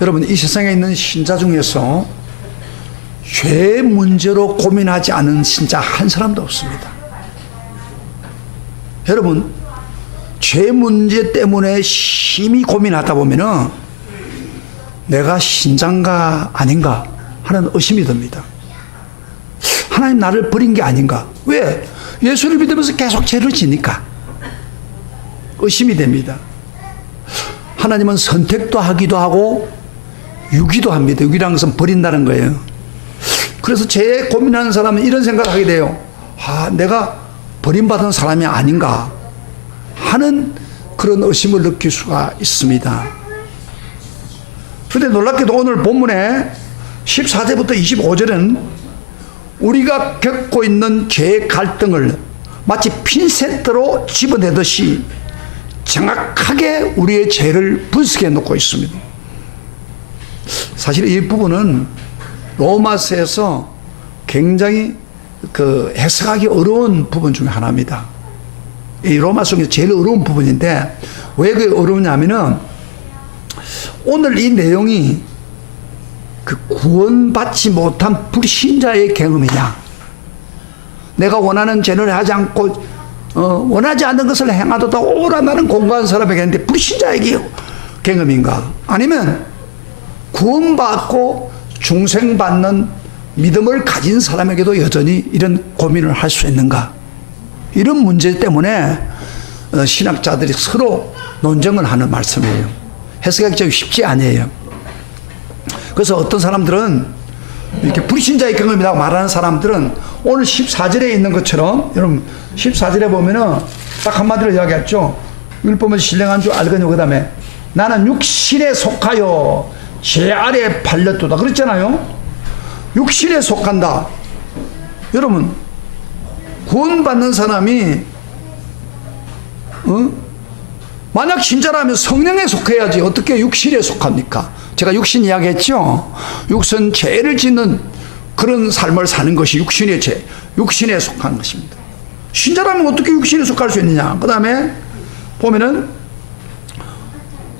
여러분, 이 세상에 있는 신자 중에서 죄 문제로 고민하지 않은 신자 한 사람도 없습니다. 여러분, 죄 문제 때문에 심히 고민하다 보면은 내가 신자인가 아닌가 하는 의심이 듭니다. 하나님 나를 버린 게 아닌가? 왜? 예수를 믿으면서 계속 죄를 지니까 의심이 됩니다. 하나님은 선택도 하기도 하고 유기도 합니다. 유기라는 것은 버린다는 거예요. 그래서 죄에 고민하는 사람은 이런 생각을 하게 돼요. 아, 내가 버림받은 사람이 아닌가 하는 그런 의심을 느낄 수가 있습니다. 그런데 놀랍게도 오늘 본문에 14절부터 25절은 우리가 겪고 있는 죄의 갈등을 마치 핀셋으로 집어내듯이 정확하게 우리의 죄를 분석해 놓고 있습니다. 사실 이 부분은 로마서에서 굉장히 해석하기 어려운 부분 중에 하나입니다. 이 로마서 중에 제일 어려운 부분인데 왜 그게 어려우냐면은 오늘 이 내용이 구원받지 못한 불신자의 경험이냐, 내가 원하는 죄를 하지 않고 원하지 않는 것을 행하도다 오라 나는 공부한 사람에게 했는데 불신자에게 경험인가, 아니면 구원받고 중생받는 믿음을 가진 사람에게도 여전히 이런 고민을 할 수 있는가, 이런 문제 때문에 신학자들이 서로 논쟁을 하는 말씀이에요. 해석하기 쉽지 아니에요. 그래서 어떤 사람들은 이렇게 불신자의 경험이라고 말하는 사람들은 오늘 14절에 있는 것처럼, 여러분 14절에 보면은 딱 한마디로 이야기했죠. 율법은 신령한 줄 알거니와 그 다음에 나는 육신에 속하여 죄 아래 팔렸도다 그랬잖아요. 육신에 속한다. 여러분, 구원받는 사람이 만약 신자라면 성령에 속해야지 어떻게 육신에 속합니까? 제가 육신 이야기했죠. 육신 죄를 짓는 그런 삶을 사는 것이 육신의 죄, 육신에 속한 것입니다. 신자라면 어떻게 육신에 속할 수 있느냐. 그 다음에 보면은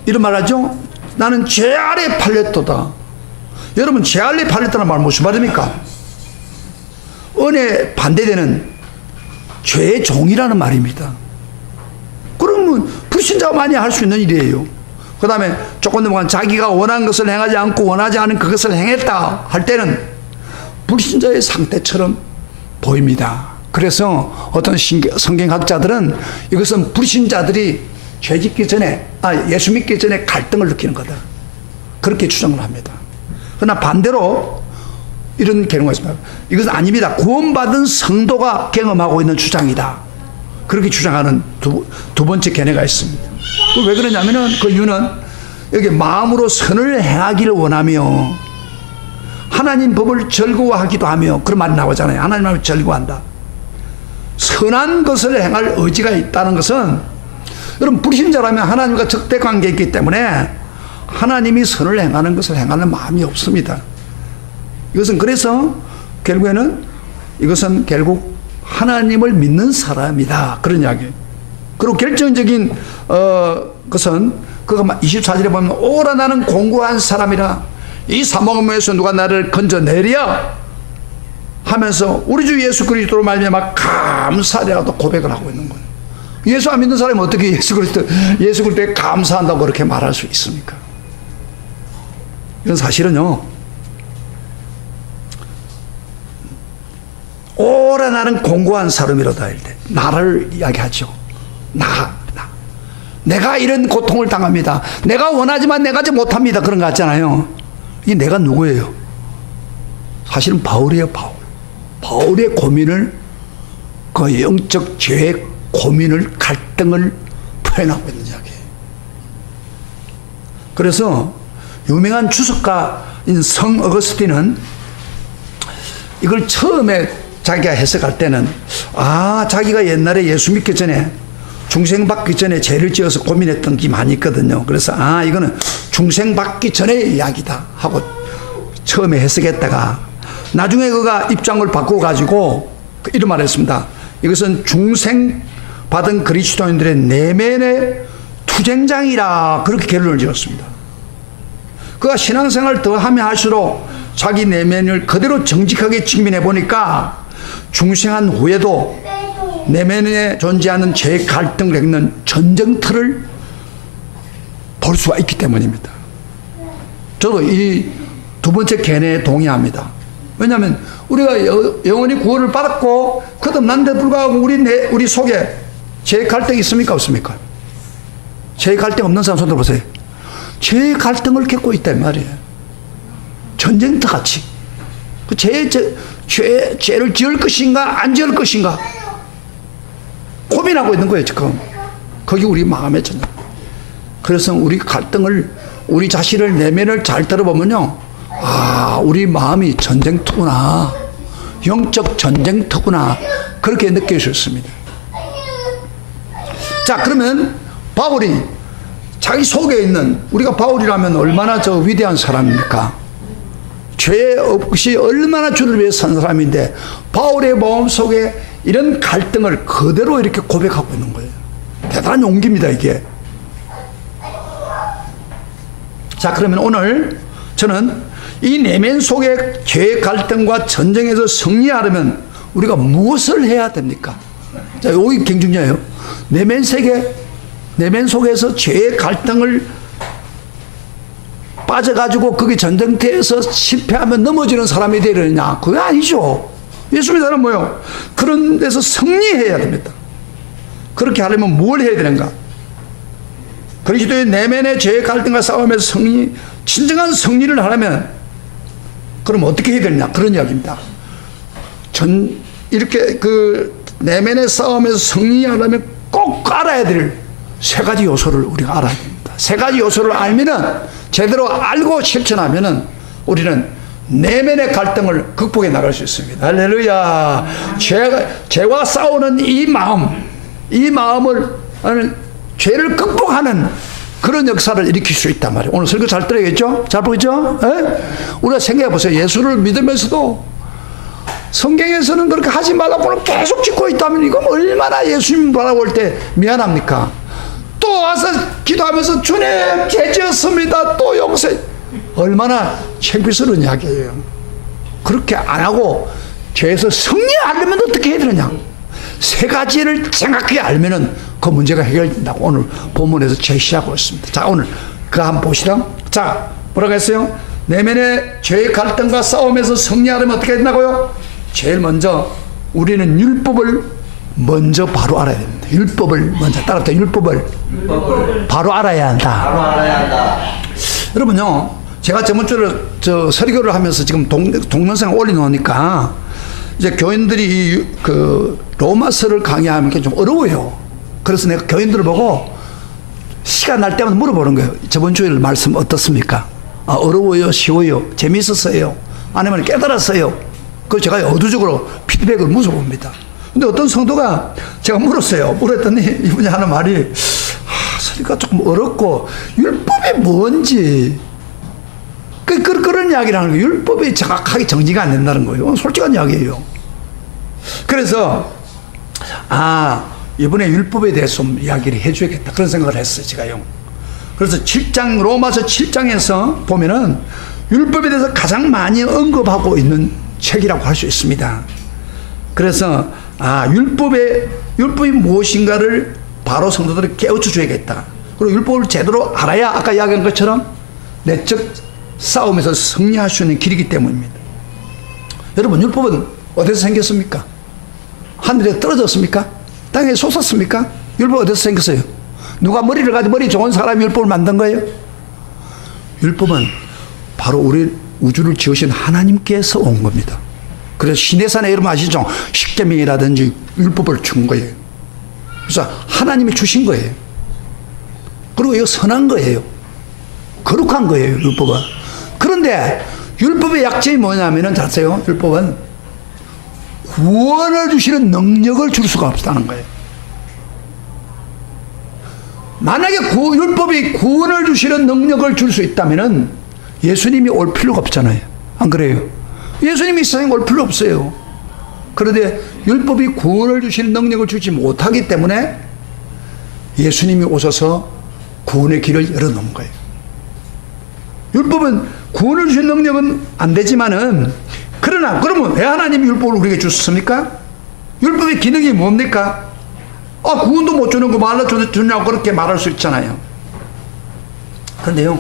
이런 말 하죠. 나는 죄 아래 팔렸도다. 여러분, 죄 아래 팔렸다는 말 무슨 말입니까? 은혜 반대되는 죄의 종이라는 말입니다. 그러면 불신자가 많이 할 수 있는 일이에요. 그 다음에 조금 넘어간 자기가 원하는 것을 행하지 않고 원하지 않은 그것을 행했다 할 때는 불신자의 상태처럼 보입니다. 그래서 어떤 성경학자들은 이것은 불신자들이 죄 짓기 전에, 예수 믿기 전에 갈등을 느끼는 거다, 그렇게 주장을 합니다. 그러나 반대로 이런 경우가 있습니다. 이것은 아닙니다. 구원받은 성도가 경험하고 있는 주장이다, 그렇게 주장하는 두 번째 견해가 있습니다. 왜 그러냐면은 그 이유는 여기 마음으로 선을 행하기를 원하며 하나님 법을 즐거워하기도 하며 그런 말이 나오잖아요. 하나님 법을 즐거워한다. 선한 것을 행할 의지가 있다는 것은, 여러분 불신자라면 하나님과 적대 관계에 있기 때문에 하나님이 선을 행하는 것을 행하는 마음이 없습니다. 이것은 그래서 결국에는 이것은 결국 하나님을 믿는 사람이다, 그런 이야기예요. 그리고 결정적인 것은 그가 24절에 보면 오라 나는 공고한 사람이라 이 사모함에서 누가 나를 건져내랴 하면서 우리 주 예수 그리스도로 말미암아 감사하리라도 고백을 하고 있는 거예요. 예수 안 믿는 사람이 어떻게 예수 그리스도에 감사한다고 그렇게 말할 수 있습니까? 이건 사실은요, 오라 나는 공고한 사람이로다 할 때 나를 이야기하죠. 내가 이런 고통을 당합니다. 내가 원하지만 내가 하지 못합니다. 그런 거 같잖아요. 이 내가 누구예요? 사실은 바울이에요. 바울의 고민을, 그 영적 죄의 고민을, 갈등을 표현하고 있는 이야기예요. 그래서 유명한 주석가인 성 어거스틴은 이걸 처음에 자기가 해석할 때는 자기가 옛날에 예수 믿기 전에 중생받기 전에 죄를 지어서 고민했던 게 많이 있거든요. 그래서 이거는 중생받기 전의 이야기다 하고 처음에 해석했다가 나중에 그가 입장을 바꿔가지고 이런 말을 했습니다. 이것은 중생받은 그리스도인들의 내면의 투쟁장이라, 그렇게 결론을 지었습니다. 그가 신앙생활을 더 하면 할수록 자기 내면을 그대로 정직하게 직면해 보니까 중생한 후에도 내면에 존재하는 죄 갈등을 겪는 전쟁터를 볼 수가 있기 때문입니다. 저도 이 두 번째 견해에 동의합니다. 왜냐하면 우리가 영원히 구원을 받았고 거듭난데 불구하고 우리 속에 죄 갈등이 있습니까 없습니까? 죄 갈등 없는 사람 손 들어보세요. 죄 갈등을 겪고 있단 말이에요. 전쟁터 같이. 그 죄를 지을 것인가 안 지을 것인가 고민하고 있는 거예요 지금. 거기 우리 마음의 전쟁. 그래서 우리 갈등을, 우리 자신을, 내면을 잘 들어보면요, 아, 우리 마음이 전쟁터구나, 영적 전쟁터구나, 그렇게 느낄 수 있습니다. 자, 그러면 바울이 자기 속에 있는, 우리가 바울이라면 얼마나 저 위대한 사람입니까? 죄 없이 얼마나 주를 위해 산 사람인데 바울의 마음속에 이런 갈등을 그대로 이렇게 고백하고 있는 거예요. 대단한 용기입니다 이게. 자, 그러면 오늘 저는 이 내면 속의 죄 갈등과 전쟁에서 승리하려면 우리가 무엇을 해야 됩니까? 자, 여기 굉장히 중요해요. 내면 속에서 죄의 갈등을 빠져가지고 거기 전쟁터에서 실패하면 넘어지는 사람이 되려냐? 그게 아니죠. 예수 믿는 사람은 뭐요? 그런 데서 승리해야 됩니다. 그렇게 하려면 뭘 해야 되는가? 그리스도의 내면의 죄의 갈등과 싸움에서 진정한 승리를 하려면 그럼 어떻게 해야 되느냐? 그런 이야기입니다. 이렇게 그 내면의 싸움에서 승리하려면 꼭 알아야 될 세 가지 요소를 우리가 알아야 됩니다. 세 가지 요소를 알면은, 제대로 알고 실천하면은 우리는 내면의 갈등을 극복해 나갈 수 있습니다. 할렐루야. 죄와 싸우는 이 마음을 죄를 극복하는 그런 역사를 일으킬 수 있단 말이에요. 오늘 설교 잘 들어야겠죠? 잘 보이죠? 에? 우리가 생각해 보세요. 예수를 믿으면서도 성경에서는 그렇게 하지 말라고는 계속 짓고 있다면 이건 얼마나 예수님 바라볼 때 미안합니까? 또 와서 기도하면서 주님 죄 지었습니다, 또 용서해. 얼마나 창피스러운 이야기예요. 그렇게 안 하고 죄에서 승리하려면 어떻게 해야 되느냐? 세 가지를 정확하게 알면은 그 문제가 해결된다고 오늘 본문에서 제시하고 있습니다. 자, 오늘 그거 한번 보시죠. 자, 뭐라고 했어요? 내면의 죄의 갈등과 싸움에서 승리하려면 어떻게 해야 된다고요? 제일 먼저 우리는 율법을 먼저 바로 알아야 됩니다. 율법을 먼저 따라서 율법을 바로 알아야 한다. 바로 알아야 한다. 여러분요, 제가 저번 주에 설교를 하면서 지금 동영상을 올려놓으니까 이제 교인들이 그 로마서를 강의하는 게 좀 어려워요. 그래서 내가 교인들을 보고 시간 날 때마다 물어보는 거예요. 저번 주에 말씀 어떻습니까? 아, 어려워요? 쉬워요? 재미있었어요? 아니면 깨달았어요? 그래서 제가 의도적으로 피드백을 물어봅니다. 근데 어떤 성도가 제가 물었더니 이분이 하는 말이, 설교가 조금 어렵고 율법이 뭔지 그런 이야기를 하는 거예요. 율법이 정확하게 정리가 안 된다는 거예요. 솔직한 이야기예요. 그래서 이번에 율법에 대해서 좀 이야기를 해줘야겠다, 그런 생각을 했어요 제가요. 그래서 로마서 7장에서 보면은 율법에 대해서 가장 많이 언급하고 있는 책이라고 할 수 있습니다. 그래서 율법이 무엇인가를 바로 성도들이 깨우쳐 줘야겠다. 그리고 율법을 제대로 알아야 아까 이야기한 것처럼 내적 싸움에서 승리할 수 있는 길이기 때문입니다. 여러분, 율법은 어디서 생겼습니까? 하늘에 떨어졌습니까? 땅에 솟았습니까? 율법 어디서 생겼어요? 누가 머리를 가지고 머리 좋은 사람이 율법을 만든 거예요? 율법은 바로 우리 우주를 지으신 하나님께서 온 겁니다. 그래서 시내산에 여러분 아시죠? 십계명이라든지 율법을 준 거예요. 그래서 하나님이 주신 거예요. 그리고 이거 선한 거예요. 거룩한 거예요, 율법은. 그런데 율법의 약점이 뭐냐면은, 잘 아세요? 율법은 구원을 주시는 능력을 줄 수가 없다는 거예요. 만약에 율법이 구원을 주시는 능력을 줄 수 있다면은 예수님이 올 필요가 없잖아요. 안 그래요? 예수님이 이 세상에 올 필요 없어요. 그런데 율법이 구원을 주시는 능력을 주지 못하기 때문에 예수님이 오셔서 구원의 길을 열어놓은 거예요. 율법은 구원을 주는 능력은 안 되지만은, 그러나 그러면 왜 하나님이 율법을 우리에게 주셨습니까? 율법의 기능이 뭡니까? 구원도 못 주는 거 말로 주냐고 그렇게 말할 수 있잖아요. 그런데요,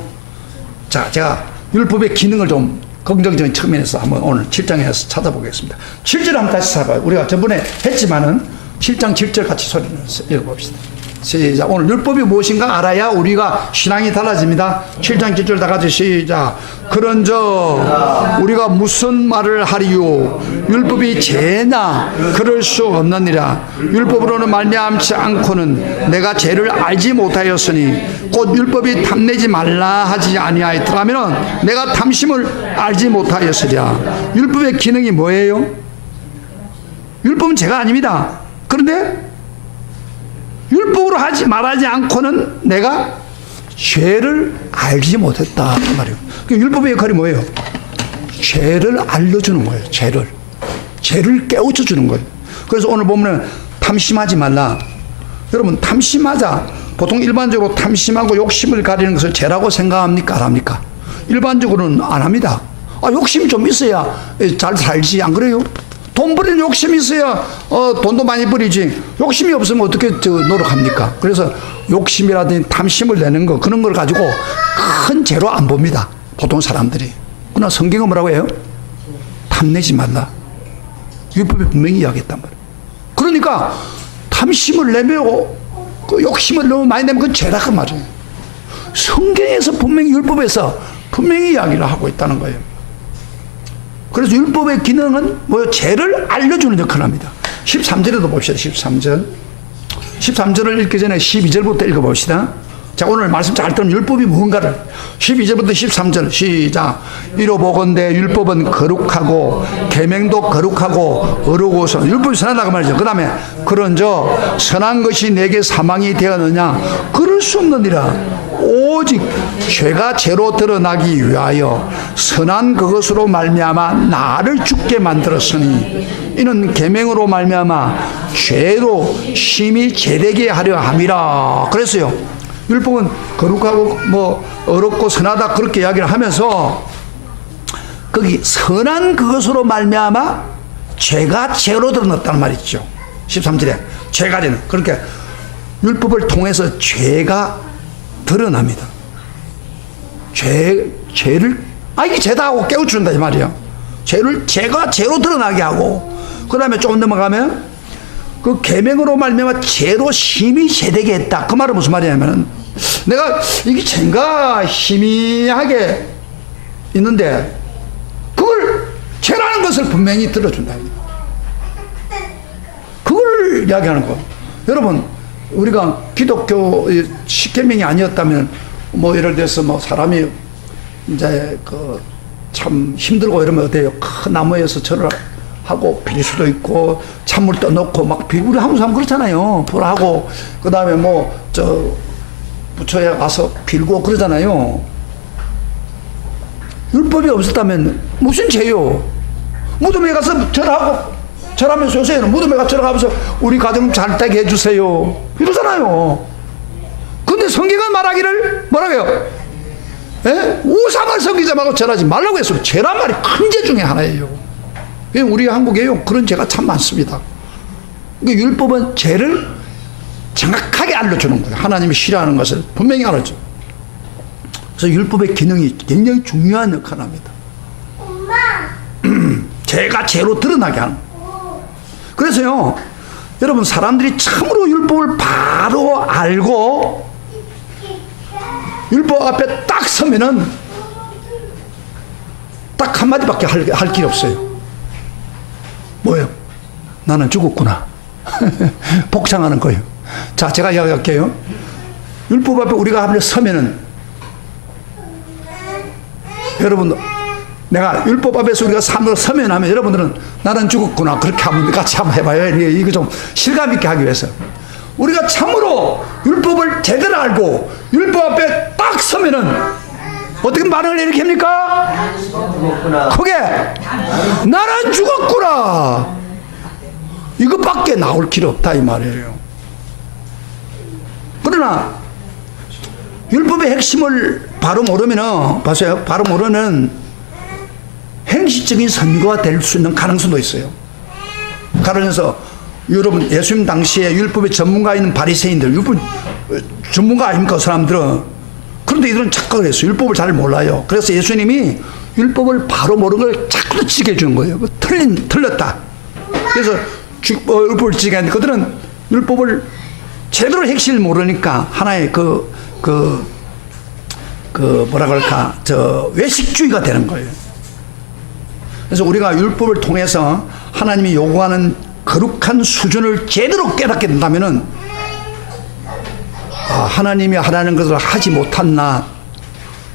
자, 제가 율법의 기능을 좀 긍정적인 측면에서 한번 오늘 7장에서 찾아보겠습니다. 7절 한번 다시 찾아봐요. 우리가 저번에 했지만은 7장 7절 같이 소리내서 읽어봅시다. 시작. 오늘 율법이 무엇인가 알아야 우리가 신앙이 달라집니다. 7장 7절 다 같이 시작. 그런저 우리가 무슨 말을 하리요? 율법이 죄냐? 그럴 수 없느니라. 율법으로는 말미암지 않고는 내가 죄를 알지 못하였으니, 곧 율법이 탐내지 말라 하지 아니하였더라면 내가 탐심을 알지 못하였으리라. 율법의 기능이 뭐예요? 율법은 죄가 아닙니다. 그런데 율법으로 하지 말하지 않고는 내가 죄를 알지 못했다 그 말이에요. 율법의 역할이 뭐예요? 죄를 알려주는 거예요. 죄를 깨우쳐 주는 거예요. 그래서 오늘 보면 탐심하지 말라. 여러분, 탐심하자, 보통 일반적으로 탐심하고 욕심을 가리는 것을 죄라고 생각합니까? 안 합니까? 일반적으로는 안 합니다. 욕심이 좀 있어야 잘 살지, 안 그래요? 돈 버리는 욕심이 있어야 돈도 많이 버리지. 욕심이 없으면 어떻게 노력합니까? 그래서 욕심이라든지 탐심을 내는 거, 그런 걸 가지고 큰 죄로 안 봅니다, 보통 사람들이. 그러나 성경은 뭐라고 해요? 탐내지 말라. 율법이 분명히 이야기했단 말이에요. 그러니까 탐심을 내면, 그 욕심을 너무 많이 내면 그건 죄라 그 말이에요. 성경에서 분명히, 율법에서 분명히 이야기를 하고 있다는 거예요. 그래서 율법의 기능은 뭐요? 죄를 알려주는 역할을 합니다. 13절에도 봅시다. 13절을 읽기 전에 12절부터 읽어봅시다. 자, 오늘 말씀 잘 들으면 율법이 무언가를, 12절부터 13절 시작. 이로보건대 율법은 거룩하고 계명도 거룩하고 어루고서, 율법이 선하다고 말이죠. 그 다음에 그런저 선한 것이 내게 사망이 되었느냐? 그럴 수 없느니라. 오직 죄가 죄로 드러나기 위하여 선한 그것으로 말미암아 나를 죽게 만들었으니, 이는 계명으로 말미암아 죄로 심히 죄되게 하려 함이라. 그랬어요. 율법은 거룩하고 뭐 어렵고 선하다 그렇게 이야기를 하면서, 거기 선한 그것으로 말미암아 죄가 죄로 드러났다는 말이 있죠. 13절에 죄가 되는, 그렇게 율법을 통해서 죄가 드러납니다. 죄를 이게 죄다 하고 깨우쳐준다 이 말이에요. 죄가 죄로 드러나게 하고, 그 다음에 조금 넘어가면 그 계명으로 말미암아 죄로 심히 죄되게 했다. 그 말은 무슨 말이냐면은, 내가 이게 죄가 희미하게 있는데 그걸 죄라는 것을 분명히 들어준다. 그걸 이야기하는 거. 여러분, 우리가 기독교 십계명이 아니었다면 뭐 예를 들어서 뭐 사람이 이제 그 참 힘들고 이러면 어때요? 큰 나무에서 절을 하고 빌 수도 있고, 찬물 떠놓고 막 우리 한국 사람 그렇잖아요. 불하고 그 다음에 뭐 부처에 가서 빌고 그러잖아요. 율법이 없었다면 무슨 죄요? 무덤에 가서 절하면서 요새는 무덤에 가서 절하면서 우리 가정 잘 되게 해주세요 이러잖아요. 근데 성경은 말하기를 뭐라고 해요? 우상을 섬기지 말고 절하지 말라고 했어요. 죄란 말이 큰 죄 중에 하나예요. 우리 한국에요, 그런 죄가 참 많습니다. 그러니까 율법은 죄를 정확하게 알려주는 거예요. 하나님이 싫어하는 것을 분명히 알려줘. 그래서 율법의 기능이 굉장히 중요한 역할을 합니다. 죄가 죄로 드러나게 하는 거예요. 그래서요, 여러분, 사람들이 참으로 율법을 바로 알고 율법 앞에 딱 서면은 딱 한마디밖에 할 길이 없어요. 뭐예요? 나는 죽었구나. 복창하는 거예요. 자, 제가 이야기할게요. 율법 앞에 우리가 한번 서면은, 여러분, 내가 율법 앞에서 우리가 서면하면 여러분들은 나는 죽었구나, 그렇게 한번 같이 한번 해봐요. 이거 좀 실감 있게 하기 위해서. 우리가 참으로 율법을 제대로 알고 율법 앞에 딱 서면은 어떻게 반응을 이렇게 합니까? 크게 나는 죽었구나, 이것밖에 나올 길이 없다 이 말이에요. 그러나 율법의 핵심을 바로 모르면은, 보세요. 바로 모르면 행시적인 선거가 될 수 있는 가능성도 있어요. 가로면서 여러분, 예수님 당시에 율법의 전문가인 바리새인들, 율법 전문가 아닙니까? 그 사람들은. 그런데 이들은 착각을 했어요. 율법을 잘 몰라요. 그래서 예수님이 율법을 바로 모르는 걸 자꾸 지게 해주는 거예요. 틀렸다. 그래서 율법을 지게 하는데 그들은 율법을 제대로 핵심을 모르니까 하나의 뭐라 그럴까, 외식주의가 되는 거예요. 그래서 우리가 율법을 통해서 하나님이 요구하는 거룩한 수준을 제대로 깨닫게 된다면은, 하나님이 하라는 것을 하지 못한 나,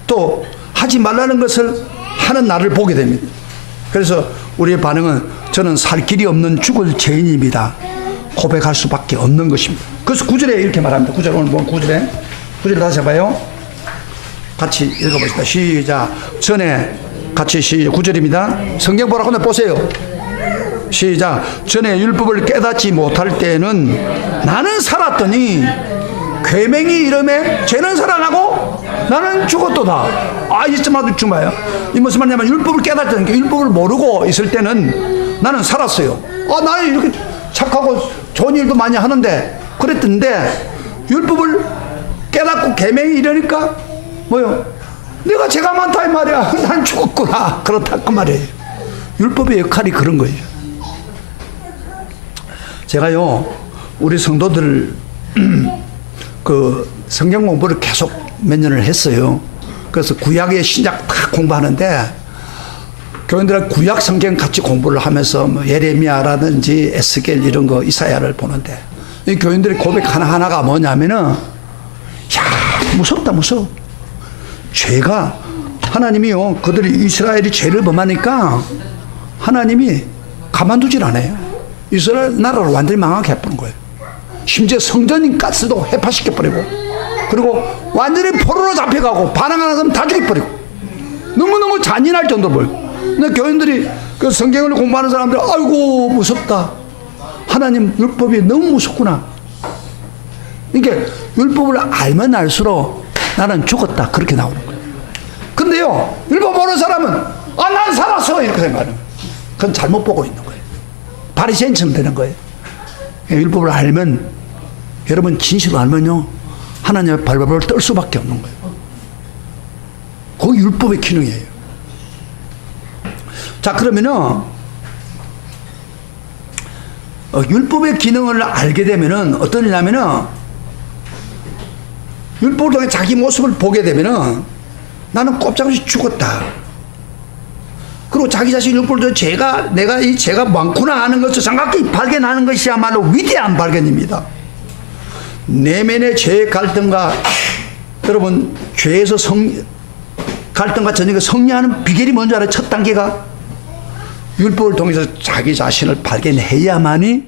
또 하지 말라는 것을 하는 나를 보게 됩니다. 그래서 우리의 반응은 저는 살 길이 없는 죽을 죄인입니다. 고백할 수밖에 없는 것입니다. 그래서 9절에 이렇게 말합니다. 9절, 오늘 본 9절에. 9절 다시 해봐요. 같이 읽어봅시다. 시작. 전에 같이 9절입니다. 성경 보라고 보세요. 시작. 전에 율법을 깨닫지 못할 때는 나는 살았더니 계명이 이름에 죄는 살아나고 나는 죽었도다. 이쯤마도 죽어요. 이 무슨 말이냐면 율법을 깨닫지, 율법을 모르고 있을 때는 나는 살았어요. 나는 이렇게 착하고 좋은 일도 많이 하는데 그랬던데, 율법을 깨닫고 계명이 이러니까 뭐요? 내가 죄가 많다 이 말이야. 난 죽었구나. 그렇다 그 말이에요. 율법의 역할이 그런 거예요. 제가요, 우리 성도들 성경 공부를 계속 몇 년을 했어요. 그래서 구약의 신약 다 공부하는데, 교인들은 구약 성경 같이 공부를 하면서 예레미야라든지 에스겔 이런 거, 이사야를 보는데, 이 교인들의 고백 하나하나가 뭐냐면은, 무섭다, 무서워. 죄가, 하나님이요, 그들이 이스라엘이 죄를 범하니까 하나님이 가만두질 않아요. 이스라엘 나라를 완전히 망하게 해버린 거예요. 심지어 성전인 가스도 해파시켜버리고, 그리고 완전히 포로로 잡혀가고, 반항하는 사람 다 죽여버리고, 너무너무 잔인할 정도로 보여요. 근데 교인들이 그 성경을 공부하는 사람들, 아이고 무섭다, 하나님 율법이 너무 무섭구나. 이게 율법을 알면 알수록 나는 죽었다, 그렇게 나오는 거예요. 근데요, 율법 모르는 사람은 난 살았어, 이렇게 생각하는 거예요. 그건 잘못 보고 있는 거예요. 바리새인처럼 되는 거예요. 율법을 알면, 여러분 진실을 알면요, 하나님의 발발을 떨 수밖에 없는 거예요. 그게 율법의 기능이에요. 자, 그러면은 율법의 기능을 알게 되면은 어떤 일이냐면은, 율법을 통해 자기 모습을 보게 되면은 나는 꼼짝없이 죽었다. 그리고 자기 자신 율법을 통해 내가 이 죄가 많구나 하는 것을 정확히 발견하는 것이야말로 위대한 발견입니다. 내면의 죄의 갈등과, 여러분, 죄에서 갈등과 전쟁을 승리하는 비결이 뭔지 알아요? 첫 단계가 율법을 통해서 자기 자신을 발견해야만이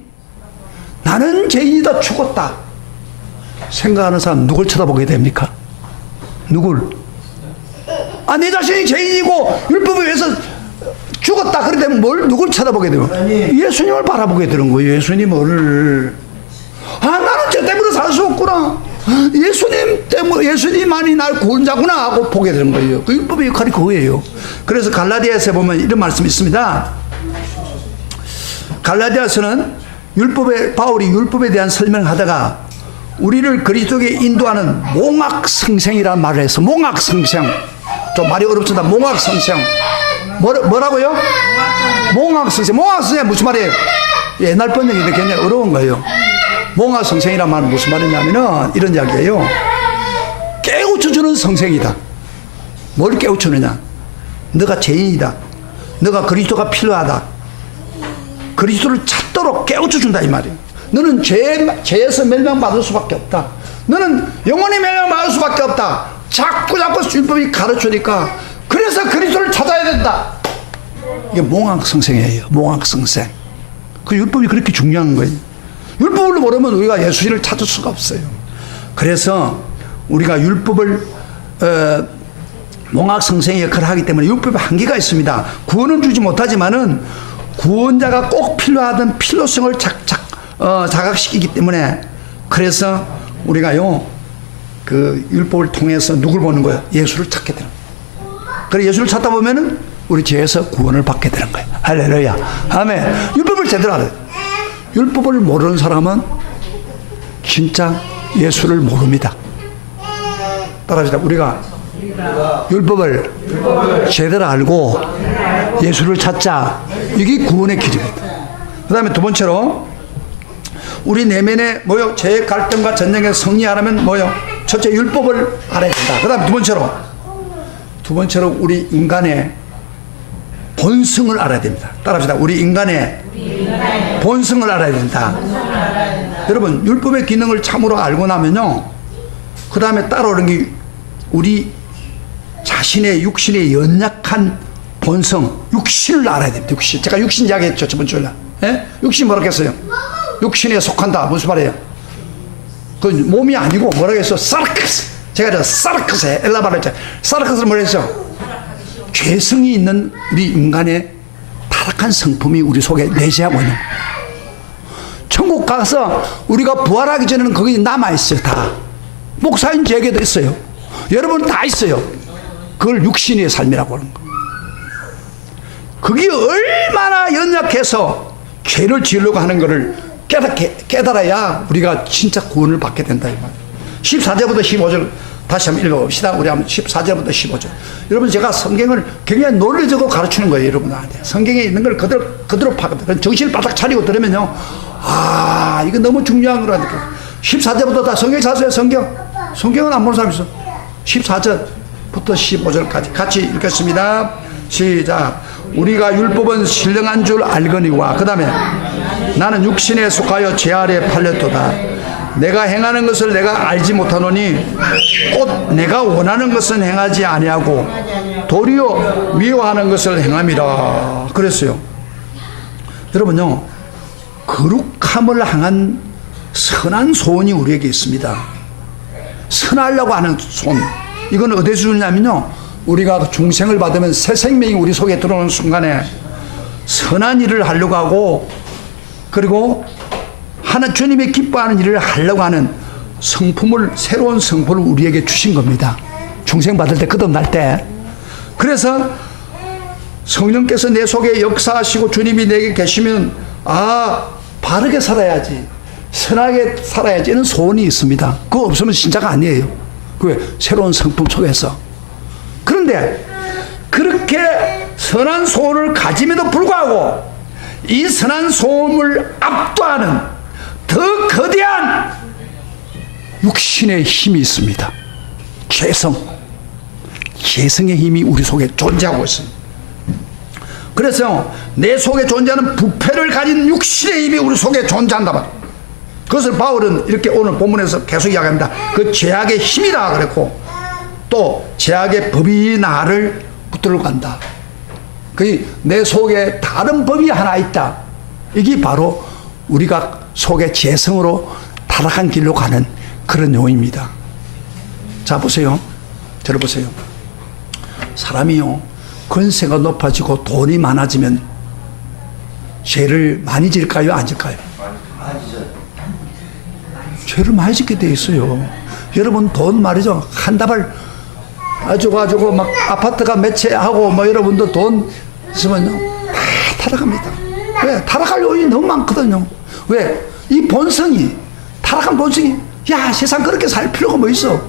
나는 죄인이다, 죽었다 생각하는 사람 누굴 쳐다보게 됩니까? 누굴? 내 자신이 죄인이고 율법에 의해서 죽었다 그래 되면 누굴 쳐다보게 되면 예수님을 바라보게 되는 거예요. 예수님을. 나는 저 때문에 살 수 없구나, 예수님 때문에, 예수님만이 날 구원자구나 하고 보게 되는 거예요. 그 율법의 역할이 그거예요. 그래서 갈라디아서에 보면 이런 말씀이 있습니다. 갈라디아서는 바울이 율법에 대한 설명을 하다가 우리를 그리스도에 인도하는 몽학성생이라는 말을 해서, 몽학성생, 좀 말이 어렵습니다. 몽학성생 뭐라고요? 몽학성생. 몽학성생 무슨 말이에요? 옛날 번역인데 굉장히 어려운 거예요. 몽학성생이란 말은 무슨 말이냐면은 이런 이야기예요. 깨우쳐주는 성생이다. 뭘 깨우쳐주느냐? 너가 죄인이다, 너가 그리스도가 필요하다, 그리스도를 찾도록 깨우쳐준다 이 말이에요. 너는 죄에서 멸망받을 수밖에 없다, 너는 영원히 멸망받을 수밖에 없다. 자꾸 율법이 가르쳐주니까 그래서 그리스도를 찾아야 된다. 이게 몽학성생이에요. 몽학성생. 그 율법이 그렇게 중요한 거예요. 율법을 모르면 우리가 예수님을 찾을 수가 없어요. 그래서 우리가 율법을 몽학성생의 역할을 하기 때문에 율법에 한계가 있습니다. 구원은 주지 못하지만은 구원자가 꼭 필요하던 필요성을 자각시키기 때문에, 그래서 우리가요 그 율법을 통해서 누굴 보는 거예요? 예수를 찾게 되는 거예요. 그래 예수를 찾다 보면은 우리 죄에서 구원을 받게 되는 거예요. 할렐루야. 아멘. 율법을 제대로 알아요. 율법을 모르는 사람은 진짜 예수를 모릅니다. 따라합시다. 우리가 율법을 제대로 알고 예수를 찾자. 이게 구원의 길입니다. 그 다음에 두 번째로 우리 내면에 뭐요? 죄의 갈등과 전쟁에서 승리하려면 뭐요? 첫째 율법을 알아야 된다. 그 다음에 두 번째로 우리 인간의 본성을 알아야 됩니다. 따라합시다. 우리 인간의 본성을 알아야 된다. 여러분 율법의 기능을 참으로 알고 나면요, 그 다음에 따라오는 게 우리 자신의 육신의 연약한 본성, 육신을 알아야 됩니다. 육신. 제가 육신 이야기했죠 저번 주에. 예? 육신 뭐라고 했어요? 육신에 속한다. 무슨 말이에요? 그 몸이 아니고 뭐라고 했어? 사르크스. 제가 사르크스 엘라바를 했죠. 사르크스를 뭐라 했어? 죄성이 있는 우리 인간의 타락한 성품이 우리 속에 내재하고 있는 거예요. 천국 가서 우리가 부활하기 전에는 거기 남아있어요. 다 목사인 제게도 있어요. 여러분 다 있어요. 그걸 육신의 삶이라고 하는 거예요. 그게 얼마나 연약해서 죄를 지으려고 하는 것을 깨달아야 우리가 진짜 구원을 받게 된다 이 말이에요. 14절부터 15절 다시 한번 읽어봅시다. 우리 한번 14절부터 15절. 여러분 제가 성경을 굉장히 논리적으로 가르치는 거예요. 여러분한테 성경에 있는 걸 그대로 파거든. 정신을 바닥 차리고 들으면요, 아 이거 너무 중요한 거라니까. 14절부터 다 성경 찾아요. 성경은 안 보는 사람 있어. 14절부터 15절까지 같이 읽겠습니다. 시작. 우리가 율법은 신령한 줄 알거니와, 그 다음에 나는 육신에 속하여 죄 아래 팔렸도다. 내가 행하는 것을 내가 알지 못하노니 곧 내가 원하는 것은 행하지 아니하고 도리어 미워하는 것을 행함이라. 그랬어요. 여러분요, 거룩함을 향한 선한 소원이 우리에게 있습니다. 선하려고 하는 소원. 이건 어디서 주냐면요, 우리가 중생을 받으면 새 생명이 우리 속에 들어오는 순간에 선한 일을 하려고 하고, 그리고 하나 주님이 기뻐하는 일을 하려고 하는 성품을, 새로운 성품을 우리에게 주신 겁니다. 중생 받을 때, 거듭날 때. 그래서 성령께서 내 속에 역사하시고 주님이 내게 계시면, 아 바르게 살아야지, 선하게 살아야지, 이런 소원이 있습니다. 그거 없으면 신자가 아니에요. 왜? 새로운 성품 속에서. 그런데 그렇게 선한 소원을 가짐에도 불구하고 이 선한 소원을 압도하는 더 거대한 육신의 힘이 있습니다. 죄성의 힘이 우리 속에 존재하고 있습니다. 그래서 내 속에 존재하는 부패를 가진 육신의 힘이 우리 속에 존재한다. 그것을 바울은 이렇게 오늘 본문에서 계속 이야기합니다. 그 죄악의 힘이다 그랬고, 또 죄악의 법이 나를 붙들고 간다. 내 속에 다른 법이 하나 있다. 이게 바로 우리가 속에 죄성으로 타락한 길로 가는 그런 요인입니다. 자 보세요. 저를 보세요. 사람이요, 권세가 높아지고 돈이 많아지면 죄를 많이 질까요, 안 질까요? 죄를 많이 짓게 돼 있어요. 여러분 돈 말이죠, 한 다발 가지고 막 아파트가 몇 채 하고 뭐 여러분도 돈 있으면요 다 타락합니다. 왜? 타락할 요인이 너무 많거든요. 왜? 이 본성이, 타락한 본성이, 야 세상 그렇게 살 필요가 뭐 있어?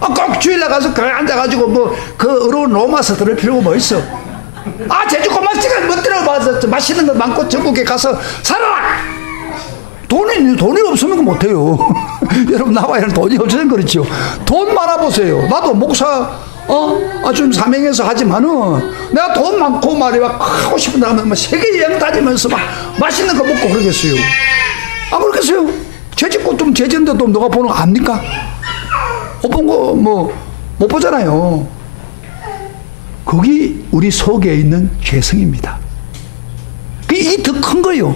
꼭 주일날 가서 교회 앉아가지고 뭐 그 어려운 로마서 들을 필요가 뭐 있어? 제주 고만 시간 못 들어봐서 맛있는 거 많고 전국에 가서 살아라. 돈이 없으면 못해요. 여러분 나와야 돈이 없으면 그렇죠. 돈 많아보세요. 나도 목사 좀 사명해서 하지만은 내가 돈 많고 말이야 하고 싶은 사람은 세계 여행 다니면서 막 맛있는 거 먹고 그러겠어요. 그러겠어요? 죄 짓고 좀 죄 짓는데 또 누가 보는 거 압니까? 못 본 거 뭐 못 보잖아요. 거기 우리 속에 있는 죄성입니다. 이게 더 큰 거예요.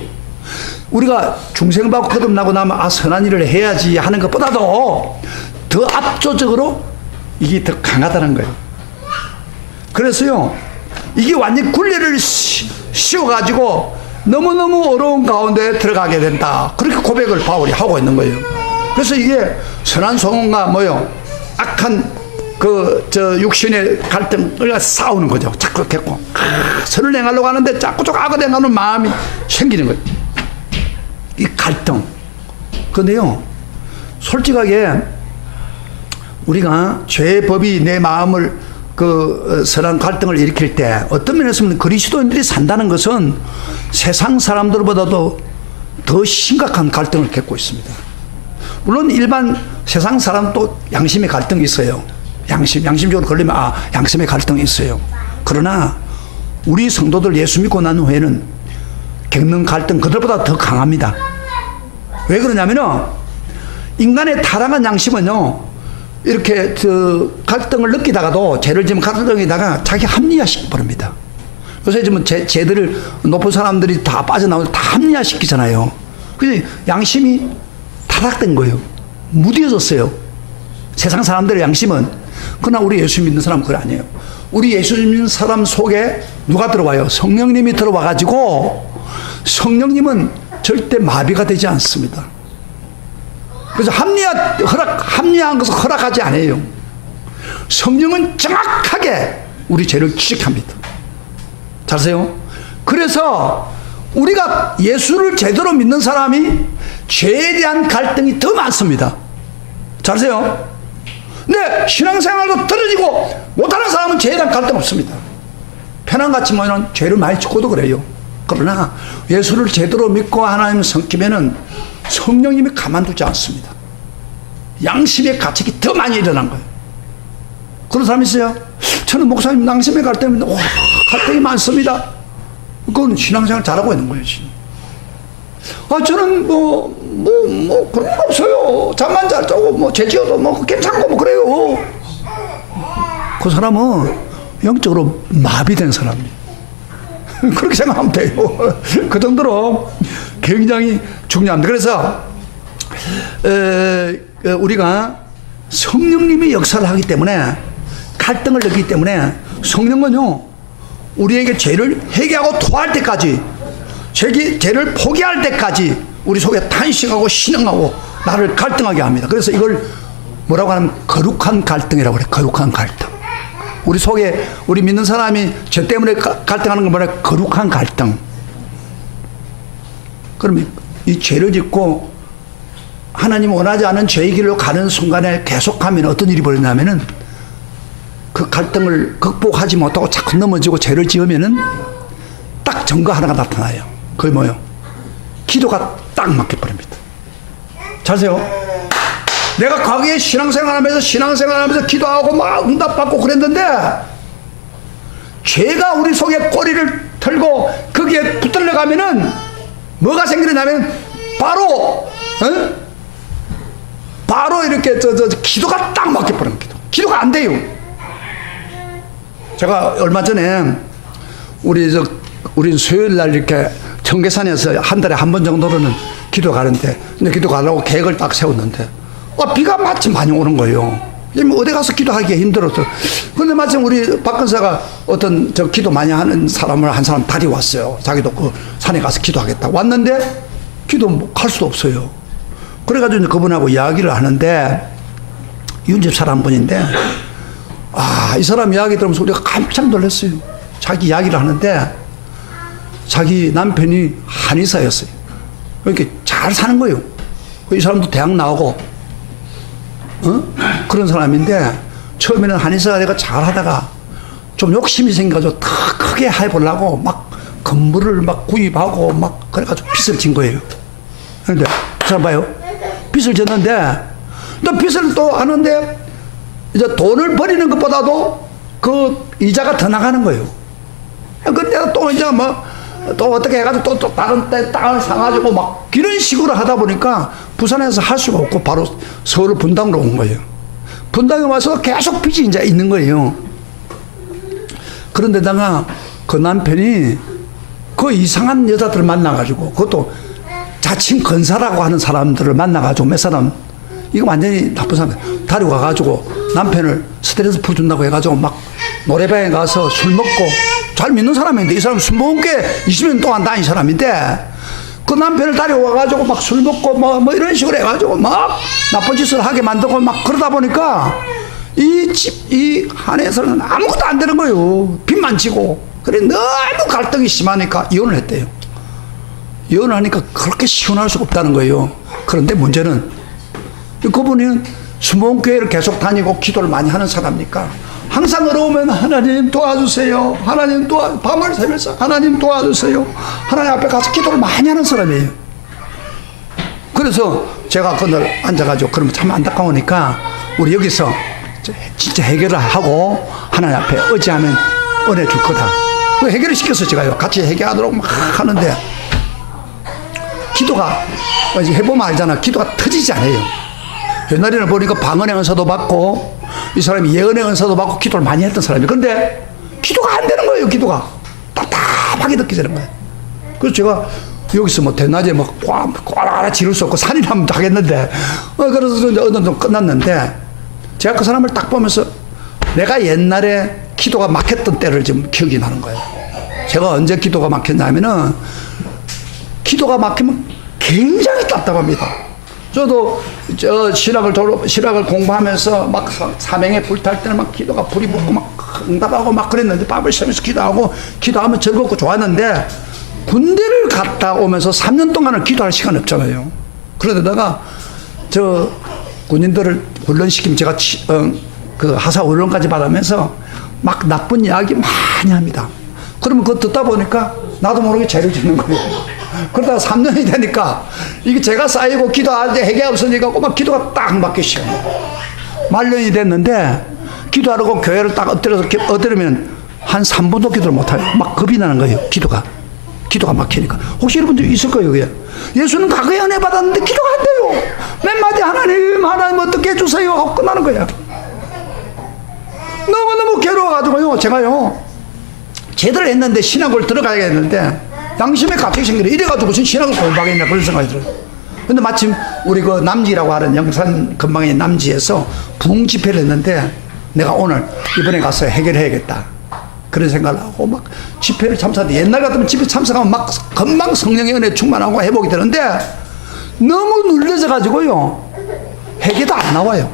우리가 중생을 받고 거듭나고 나면 선한 일을 해야지 하는 것보다도 더 압도적으로 이게 더 강하다는 거예요. 그래서요, 이게 완전 굴레를 씌워가지고 너무너무 어려운 가운데 들어가게 된다. 그렇게 고백을 바울이 하고 있는 거예요. 그래서 이게 선한 소원과 뭐요? 악한 육신의 갈등을 싸우는 거죠. 자꾸 했고 선을 행하려고 하는데 자꾸 악을 행하는 마음이 생기는 거예요. 이 갈등. 그런데요, 솔직하게 우리가 죄의 법이 내 마음을 선한 갈등을 일으킬 때 어떤 면에서는 그리스도인들이 산다는 것은 세상 사람들보다도 더 심각한 갈등을 겪고 있습니다. 물론 일반 세상 사람도 양심의 갈등이 있어요. 양심적으로 걸리면 양심의 갈등이 있어요. 그러나 우리 성도들 예수 믿고 난 후에는 겪는 갈등 그들보다 더 강합니다. 왜 그러냐면은 인간의 타락한 양심은요, 이렇게 갈등을 느끼다가도 죄를 지면 갈등이다가 자기 합리화시켜 버립니다. 요새 지금 죄들을 높은 사람들이 다 빠져나오고 다 합리화시키잖아요. 그래서 양심이 타락된 거예요. 무뎌졌어요. 세상 사람들의 양심은. 그러나 우리 예수 믿는 사람은 그건 아니에요. 우리 예수 믿는 사람 속에 누가 들어와요? 성령님이 들어와 가지고 성령님은 절대 마비가 되지 않습니다. 그래서 합리화한 것을 허락하지 않아요. 성령은 정확하게 우리 죄를 지적합니다. 잘 아세요? 그래서 우리가 예수를 제대로 믿는 사람이 죄에 대한 갈등이 더 많습니다. 잘 아세요? 근데 신앙생활도 떨어지고 못하는 사람은 죄에 대한 갈등 없습니다. 편안같이 모이는 죄를 많이 짓고도 그래요. 그러나 예수를 제대로 믿고 하나님을 섬기면은 성령님이 가만두지 않습니다. 양심의 가책이 더 많이 일어난 거예요. 그런 사람 있어요? 저는 목사님 양심의 갈등이 갈등이 많습니다. 그건 신앙생활 잘하고 있는 거예요. 저는 그런 거 없어요. 잠만 잘 자고 죄지어도 괜찮고 그래요. 그 사람은 영적으로 마비된 사람이에요. 그렇게 생각하면 돼요. 그 정도로 굉장히 중요합니다. 그래서 우리가 성령님이 역사를 하기 때문에 갈등을 느끼기 때문에 성령은요, 우리에게 죄를 회개하고 토할 때까지, 죄를 포기할 때까지 우리 속에 탄식하고 신앙하고 나를 갈등하게 합니다. 그래서 이걸 뭐라고 하냐면 거룩한 갈등이라고 그래요. 거룩한 갈등. 우리 속에 우리 믿는 사람이 죄 때문에 갈등하는 건 뭐냐? 거룩한 갈등. 그러면 이 죄를 짓고 하나님 원하지 않은 죄의 길로 가는 순간에 계속하면 어떤 일이 벌어지냐면은 그 갈등을 극복하지 못하고 자꾸 넘어지고 죄를 지으면은 딱 증거 하나가 나타나요. 그게 뭐예요? 기도가 딱 막혀버립니다. 잘 아세요? 내가 과거에 신앙생활하면서 기도하고 막 응답받고 그랬는데 죄가 우리 속에 꼬리를 털고 거기에 붙들려 가면은 뭐가 생기냐면 바로 이렇게 기도가 딱 막혀버리는 기도가 안 돼요. 제가 얼마 전에 우리 수요일 날 이렇게 청계산에서 한 달에 한 번 정도로는 기도 가는데, 근데 기도 가려고 계획을 딱 세웠는데 비가 마침 많이 오는 거예요. 어디 가서 기도하기가 힘들어서. 근데 마침 우리 박 권사가 어떤 기도 많이 하는 한 사람 다리 왔어요. 자기도 그 산에 가서 기도하겠다 왔는데 기도 갈 수도 없어요. 그래가지고 이제 그분하고 이야기를 하는데, 윤집 사람 분인데 이 사람 이야기 들으면서 우리가 깜짝 놀랐어요. 자기 이야기를 하는데 자기 남편이 한의사였어요. 그러니까 잘 사는 거예요. 이 사람도 대학 나오고 그런 사람인데 처음에는 한의사가 내가 잘 하다가 좀 욕심이 생겨가지고 더 크게 해보려고 막 건물을 막 구입하고 막 그래가지고 빚을 진 거예요. 그런데 그 사람 봐요. 빚을 졌는데 또 빚을 또 하는데 이제 돈을 버리는 것보다도 그 이자가 더 나가는 거예요. 근데 또 이제 또 어떻게 해가지고 또 다른 데 땅을 사가지고 막 이런 식으로 하다 보니까 부산에서 할 수가 없고 바로 서울 분당으로 온 거예요. 분당에 와서 계속 빚이 이제 있는 거예요. 그런데다가 그 남편이 그 이상한 여자들을 만나가지고, 그것도 자칭 건사라고 하는 사람들을 만나가지고 몇 사람, 이거 완전히 나쁜 사람, 데리고 가가지고 남편을 스트레스 풀어준다고 해가지고 막 노래방에 가서 술 먹고, 잘 믿는 사람인데 이 사람 술 먹은 게 20년 동안 다닌 사람인데 그 남편을 데려와가지고 막 술 먹고 뭐 이런 식으로 해가지고 막 나쁜 짓을 하게 만들고 막 그러다 보니까 이 한에서는 아무것도 안 되는 거예요. 빚만 지고. 그래, 너무 갈등이 심하니까 이혼을 했대요. 이혼을 하니까 그렇게 시원할 수가 없다는 거예요. 그런데 문제는 그분은 수목교회를 계속 다니고 기도를 많이 하는 사람이니까 항상 어려우면 하나님 도와주세요. 하나님 밤을 새면서 하나님 도와주세요. 하나님 앞에 가서 기도를 많이 하는 사람이에요. 그래서 제가 그날 앉아가지고 그러면 참 안타까우니까 우리 여기서 진짜 해결을 하고 하나님 앞에 의지하면 은혜 줄 거다. 그 해결을 시켜서 제가요 같이 해결하도록 막 하는데 기도가 이제 해보면 알잖아. 기도가 터지지 않아요. 옛날에는 보니까 방언의 은사도 받고 이 사람이 예언의 은사도 받고 기도를 많이 했던 사람이에요. 그런데 기도가 안 되는 거예요. 기도가 답답하게 느껴지는 거예요. 그래서 제가 여기서 뭐 대낮에 뭐 꽈라라 지를 수 없고 산이라면 하겠는데 그래서 이제 어느 정도 끝났는데 제가 그 사람을 딱 보면서 내가 옛날에 기도가 막혔던 때를 지금 기억이 나는 거예요. 제가 언제 기도가 막혔냐면은 기도가 막히면 굉장히 답답합니다. 저도 신학을 공부하면서 막 사명에 불탈 때는 막 기도가 불이 붙고 막 응답하고 막 그랬는데 밥을 쉬면서 기도하면 즐겁고 좋았는데 군대를 갔다 오면서 3년 동안은 기도할 시간이 없잖아요. 그러다가 저 군인들을 훈련시키면 제가 그 하사 훈련까지 받으면서 막 나쁜 이야기 많이 합니다. 그러면 그거 듣다 보니까 나도 모르게 죄를 짓는 거예요. 그러다가 3년이 되니까 이게 제가 쌓이고 기도하는데 해결 없으니까 막 기도가 딱 막기 시작해요. 말년이 됐는데 기도하려고 교회를 딱 엎드리면 한 3분도 기도를 못해요. 막 겁이 나는 거예요. 기도가 막히니까. 혹시 여러분들 있을 거예요. 여기에 예수는 과거에 은혜 받았는데 기도가 안 돼요. 맨 마디 하나님 어떻게 해주세요 하고 끝나는 거야. 너무너무 괴로워가지고요 제가요 제대로 했는데 신학을 들어가야겠는데 양심에 갑자기 생기네. 이래가지고 무슨 신학을 공부하겠냐 그런 생각이 들어요. 근데 마침 우리 그 남지라고 하는 영산 근방의 남지에서 부흥 집회를 했는데 내가 오늘 이번에 가서 해결해야겠다 그런 생각을 하고 막 집회를 참석하는데 옛날 같으면 집회 참석하면 막 금방 성령의 은혜 충만하고 회복이 되는데 너무 눌려져 가지고요 회개도 안 나와요.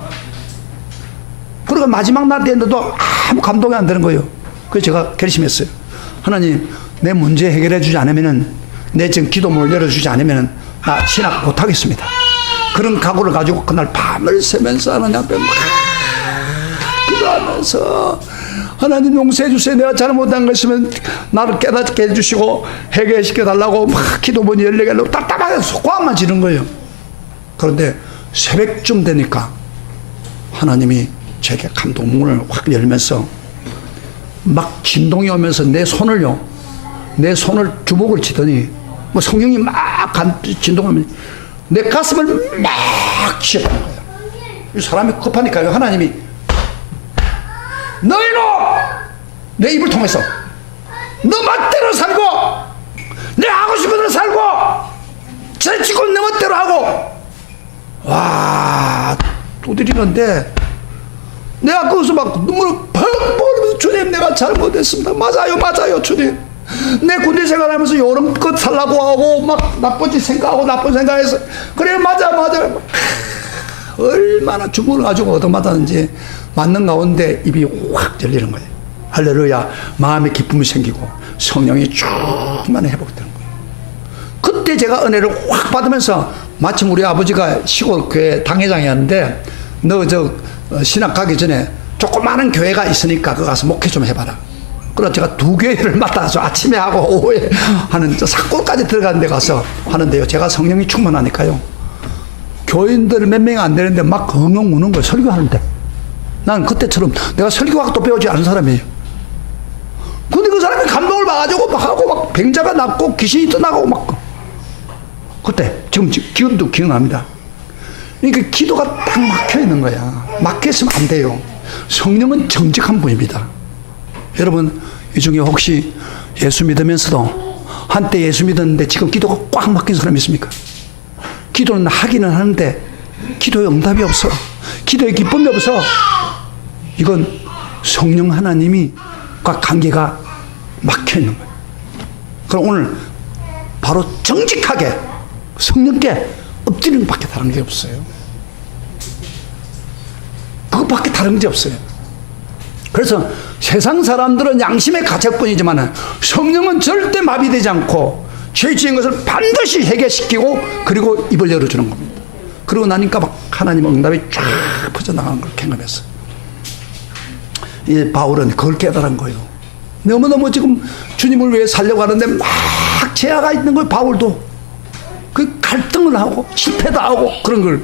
그러니까 마지막 날 됐는데도 아무 감동이 안 되는 거예요. 그래서 제가 결심했어요. 하나님 내 문제 해결해 주지 않으면은 내 지금 기도문을 열어주지 않으면은 나 신학 못하겠습니다. 그런 각오를 가지고 그날 밤을 새면서 하나님 앞에 막 기도하면서 하나님 용서해 주세요. 내가 잘못한 것이면 나를 깨닫게 해주시고 해결시켜 달라고 막 기도문이 열리게 하려고 답답하게 소고함만 지는 거예요. 그런데 새벽쯤 되니까 하나님이 제게 감동문을 확 열면서 막 진동이 오면서 내 손을 주먹을 치더니 뭐 성령이 막 진동하면 내 가슴을 막 치어버린 거예요. 이 사람이 급하니까요. 하나님이 너희로 내 입을 통해서 너 멋대로 살고 내 하고 싶은 대로 살고 제치고 내 멋대로 하고 와 두드리는데 내가 거기서 막 눈물을 펄펄 흘리면서 주님 내가 잘못했습니다. 맞아요 주님. 내 군대 생활하면서 요런 것 살라고 하고 막 나쁜 짓 생각하고 나쁜 생각해서 그래 맞아 얼마나 주문을 가지고 얻어맞았는지 맞는 가운데 입이 확 열리는 거예요. 할렐루야. 마음에 기쁨이 생기고 성령이 충만히 회복되는 거예요. 그때 제가 은혜를 확 받으면서 마침 우리 아버지가 시골 교회 당회장이었는데 너 저 신학 가기 전에 조그마한 교회가 있으니까 그거 가서 목회 좀 해봐라. 그래서 제가 2교회를 맡아서 아침에 하고 오후에 하는 저 산골까지 들어가는 데 가서 하는데요. 제가 성령이 충만하니까요. 교인들 몇 명이 안 되는데 막 엉엉 우는 거예요. 설교하는데. 난 그때처럼 내가 설교학도 배우지 않은 사람이에요. 근데 그 사람이 감동을 받아가지고 막 하고 막 병자가 낫고 귀신이 떠나고 막 그때 지금 기억도 기억납니다. 그러니까 기도가 딱 막혀 있는 거야. 막혀 있으면 안 돼요. 성령은 정직한 분입니다. 여러분 이 중에 혹시 예수 믿으면서도 한때 예수 믿었는데 지금 기도가 꽉 막힌 사람이 있습니까? 기도는 하기는 하는데 기도에 응답이 없어. 기도에 기쁨이 없어. 이건 성령 하나님과 관계가 막혀 있는 거예요. 그럼 오늘 바로 정직하게 성령께 엎드리는 밖에 다른 게 없어요. 그것밖에 다른 게 없어요. 그래서 세상 사람들은 양심의 가책뿐이지만 성령은 절대 마비되지 않고 죄 지은 것을 반드시 해결시키고 그리고 입을 열어주는 겁니다. 그러고 나니까 막 하나님 응답이 쫙 퍼져나가는 걸 경험했어요. 이 바울은 그걸 깨달은 거예요. 너무너무 지금 주님을 위해 살려고 하는데 막 제약가 있는 거예요. 바울도 그 갈등을 하고 실패도 하고 그런 걸.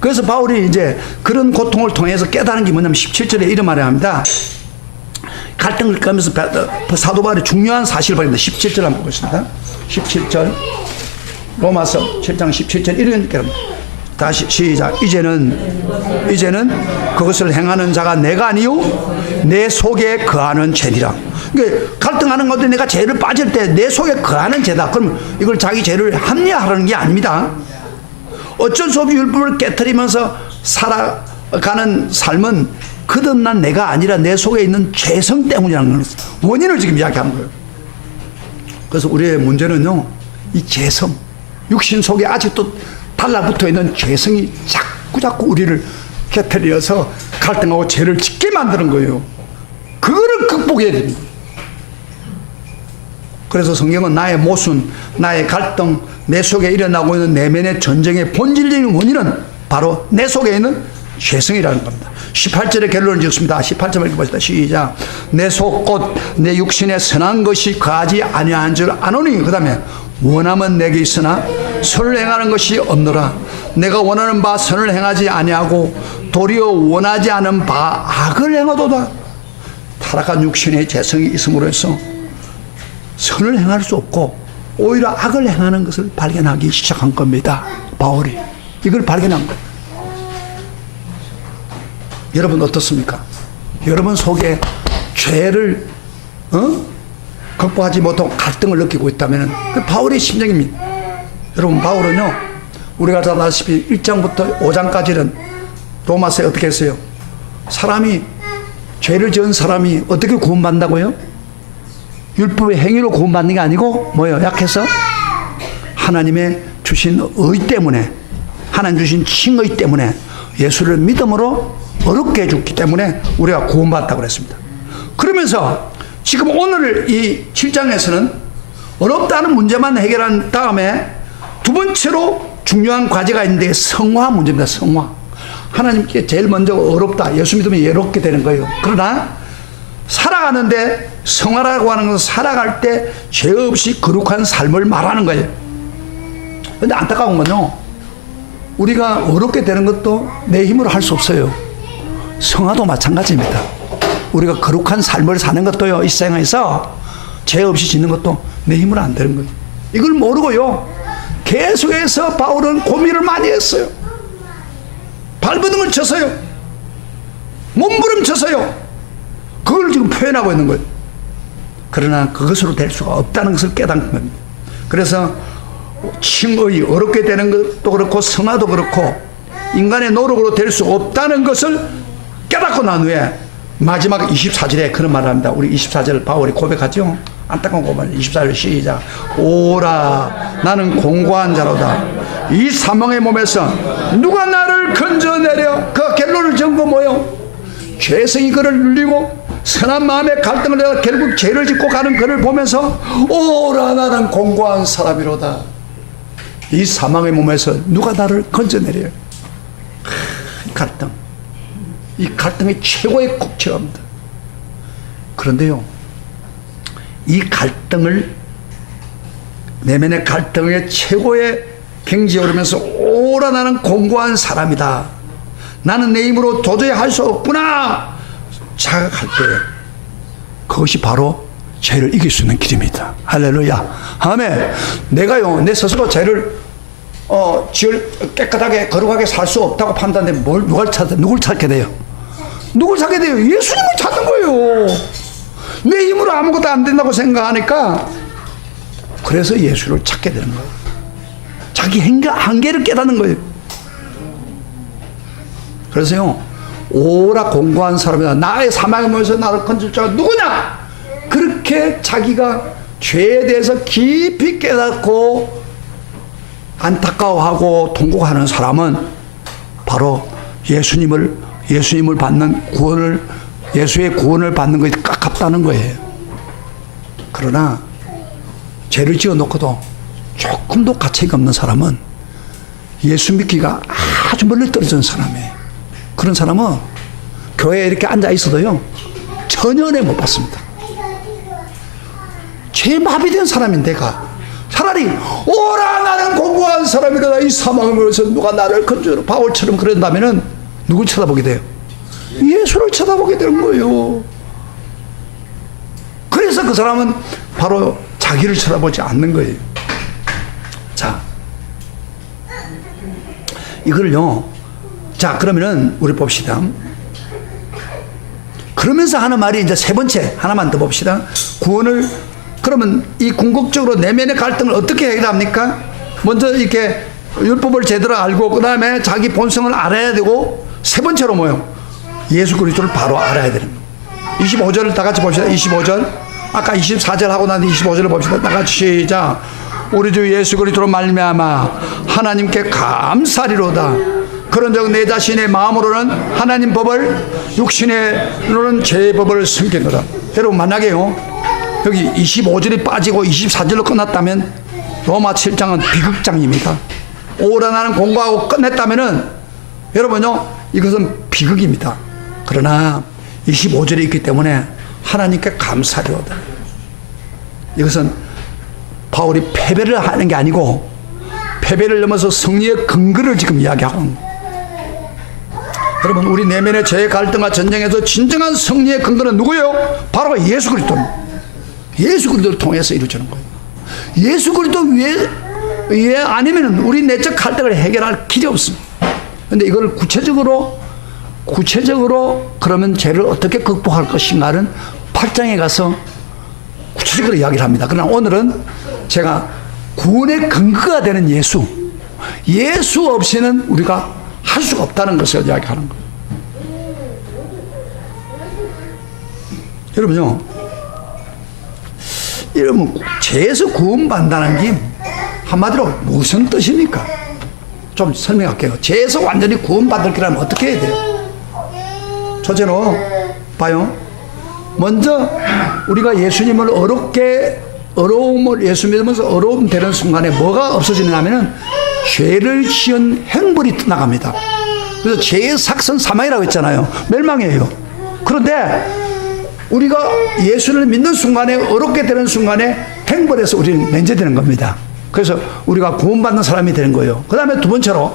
그래서 바울이 이제 그런 고통을 통해서 깨달은 게 뭐냐면 17절에 이런 말을 합니다. 갈등을 가면서 사도 바울이 중요한 사실을 발견합니다. 17절 한번 보겠습니다. 17절 로마서 7장 17절 이런 게 다시 시작. 이제는 그것을 행하는 자가 내가 아니요 내 속에 거하는 죄니라. 그러니까 갈등하는 건데 내가 죄를 빠질 때 내 속에 거하는 죄다. 그럼 이걸 자기 죄를 합리화하는 게 아닙니다. 어쩔 수 없이 율법을 깨트리면서 살아가는 삶은 거듭난 내가 아니라 내 속에 있는 죄성 때문이라는 원인을 지금 이야기하는 거예요. 그래서 우리의 문제는요, 이 죄성, 육신 속에 아직도 달라붙어 있는 죄성이 자꾸 우리를 깨트려서 갈등하고 죄를 짓게 만드는 거예요. 그거를 극복해야 됩니다. 그래서 성경은 나의 모순, 나의 갈등, 내 속에 일어나고 있는 내면의 전쟁의 본질적인 원인은 바로 내 속에 있는 죄성이라는 겁니다. 18절에 결론을 지었습니다. 18절 읽어보시다. 시작. 내 속 곧 내 육신에 선한 것이 거하지 아니한 줄 아노니. 그 다음에 원함은 내게 있으나 선을 행하는 것이 없노라. 내가 원하는 바 선을 행하지 아니하고 도리어 원하지 않은 바 악을 행하도다. 타락한 육신의 죄성이 있음으로 해서 선을 행할 수 없고 오히려 악을 행하는 것을 발견하기 시작한 겁니다. 바울이 이걸 발견한 거예요. 여러분 어떻습니까? 여러분 속에 죄를 극복하지 못하고 갈등을 느끼고 있다면 그 바울의 심정입니다. 여러분 바울은요, 우리가 다 아시다시피 1장부터 5장까지는 로마서에 어떻게 했어요? 사람이 죄를 지은 사람이 어떻게 구원받는다고요? 율법의 행위로 구원받는 게 아니고 뭐예요? 약해서 하나님의 주신 의 때문에, 하나님 주신 칭의 때문에, 예수를 믿음으로 어렵게 해줬기 때문에 우리가 구원받았다고 그랬습니다. 그러면서 지금 오늘 이 7장에서는 어렵다는 문제만 해결한 다음에 두 번째로 중요한 과제가 있는데 성화 문제입니다. 성화. 하나님께 제일 먼저 어렵다, 예수 믿으면 예롭게 되는 거예요. 그러나 살아가는데 성화라고 하는 것은 살아갈 때 죄 없이 거룩한 삶을 말하는 거예요. 그런데 안타까운 건요, 우리가 어렵게 되는 것도 내 힘으로 할 수 없어요. 성화도 마찬가지입니다. 우리가 거룩한 삶을 사는 것도요, 이 세상에서 죄 없이 짓는 것도 내 힘으로 안 되는 거예요. 이걸 모르고요, 계속해서 바울은 고민을 많이 했어요. 발버둥을 쳤어요. 몸부림쳤어요. 그걸 지금 표현하고 있는 거예요. 그러나 그것으로 될 수가 없다는 것을 깨닫는 겁니다. 그래서 칭의, 어렵게 되는 것도 그렇고 성화도 그렇고 인간의 노력으로 될 수 없다는 것을 깨닫고 난 후에 마지막 24절에 그런 말을 합니다. 우리 24절 바울이 고백하죠. 안타까운 고백. 24절 시작. 오라 나는 공고한 자로다. 이 사망의 몸에서 누가 나를 건져내려. 그 결론을 전거 뭐요? 죄성이 그를 눌리고 선한 마음의 갈등을 내가 결국 죄를 짓고 가는 그를 보면서 오라 나는 공고한 사람이로다. 이 사망의 몸에서 누가 나를 건져내려. 갈등. 이 갈등의 최고의 꼭지랍니다. 그런데요, 이 갈등을, 내면의 갈등의 최고의 경지에 오르면서 오라 나는 공고한 사람이다. 나는 내 힘으로 도저히 할 수 없구나 자각할 때 그것이 바로 죄를 이길 수 있는 길입니다. 할렐루야. 아멘. 내가요, 내 스스로 죄를 깨끗하게 거룩하게 살 수 없다고 판단되면 누굴 찾게 돼요? 누굴 찾게 돼요? 예수님을 찾는 거예요. 내 힘으로 아무것도 안 된다고 생각하니까 그래서 예수를 찾게 되는 거예요. 자기 한계를 깨닫는 거예요. 그래서요, 오라 공고한 사람이다. 나의 사망의 몸에서 나를 건질 자가 누구냐? 그렇게 자기가 죄에 대해서 깊이 깨닫고 안타까워하고 통곡하는 사람은 바로 예수님을 예수님을 받는 구원을, 예수의 구원을 받는 것이 가깝다는 거예요. 그러나 죄를 지어 놓고도 조금도 가책이 없는 사람은 예수 믿기가 아주 멀리 떨어진 사람이에요. 그런 사람은 교회에 이렇게 앉아 있어도요, 전혀 은혜 못 받습니다. 죄 마비된 사람인 내가 차라리 오라 나는 공부한 사람이라 이 사망을 위해서 누가 나를 건져로 바울처럼 그런다면은 누굴 쳐다보게 돼요? 예수를 쳐다보게 되는 거예요. 그래서 그 사람은 바로 자기를 쳐다보지 않는 거예요. 자, 이걸요. 자, 그러면은 우리 봅시다. 그러면서 하는 말이 이제 세 번째 하나만 더 봅시다. 구원을, 그러면 이 궁극적으로 내면의 갈등을 어떻게 해결합니까? 먼저 이렇게 율법을 제대로 알고 그 다음에 자기 본성을 알아야 되고, 세 번째로 뭐요? 예수 그리스도를 바로 알아야 되는 거예요. 25절을 다 같이 봅시다. 25절. 아까 24절 하고 난 25절을 봅시다. 다 같이 시작. 우리 주 예수 그리스도로 말미암아 하나님께 감사리로다. 그런즉 내 자신의 마음으로는 하나님 법을, 육신으로는 죄의 법을 섬기노라. 여러분 만약에요, 여기 25절이 빠지고 24절로 끝났다면 로마 7장은 비극장입니다. 오라 나는 공부하고 끝냈다면은 여러분요, 이것은 비극입니다. 그러나 25절이 있기 때문에 하나님께 감사리로다. 이것은 바울이 패배를 하는 게 아니고 패배를 넘어서 승리의 근거를 지금 이야기하는 거예요. 여러분, 우리 내면의 죄의 갈등과 전쟁에서 진정한 승리의 근거는 누구예요? 바로 예수 그리스도입니다. 예수 그리스도를 통해서 이루어지는 거예요. 예수 그리스도 위에 아니면 우리 내적 갈등을 해결할 길이 없습니다. 그런데 이걸 구체적으로 그러면 죄를 어떻게 극복할 것인가는 8장에 가서 구체적으로 이야기를 합니다. 그러나 오늘은 제가 구원의 근거가 되는 예수 없이는 우리가 할 수가 없다는 것을 이야기하는 거예요. 여러분요, 여러분 죄에서 구원받는다는 게 한마디로 무슨 뜻입니까? 좀 설명할게요. 죄에서 완전히 구원받을 거라면 어떻게 해야 돼요? 첫째로 봐요. 먼저 우리가 예수님을 어려움을 예수 믿으면서 어려움 되는 순간에 뭐가 없어지냐면은 죄를 지은 행벌이 떠나갑니다. 그래서 죄의 삭선 사망이라고 했잖아요. 멸망이에요. 그런데 우리가 예수를 믿는 순간에, 어렵게 되는 순간에 행벌에서 우리는 면제되는 겁니다. 그래서 우리가 구원받는 사람이 되는 거예요. 그 다음에 두 번째로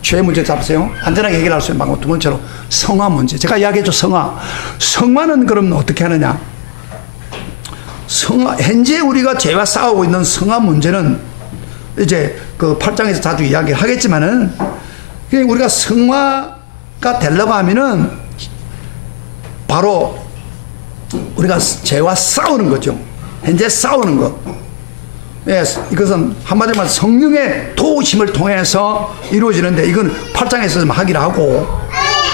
죄 문제 잡으세요. 안전하게 해결할 수 있는 방법. 두 번째로 성화 문제. 제가 이야기했죠. 성화는 그럼 어떻게 하느냐? 현재 우리가 죄와 싸우고 있는 성화 문제는 이제 그 8장에서 자주 이야기를 하겠지만은, 우리가 성화가 되려고 하면은 바로 우리가 죄와 싸우는 거죠. 현재 싸우는 것. 예, 이것은 한마디로 말해서 성령의 도우심을 통해서 이루어지는데, 이건 8장에서 좀 하기로 하고,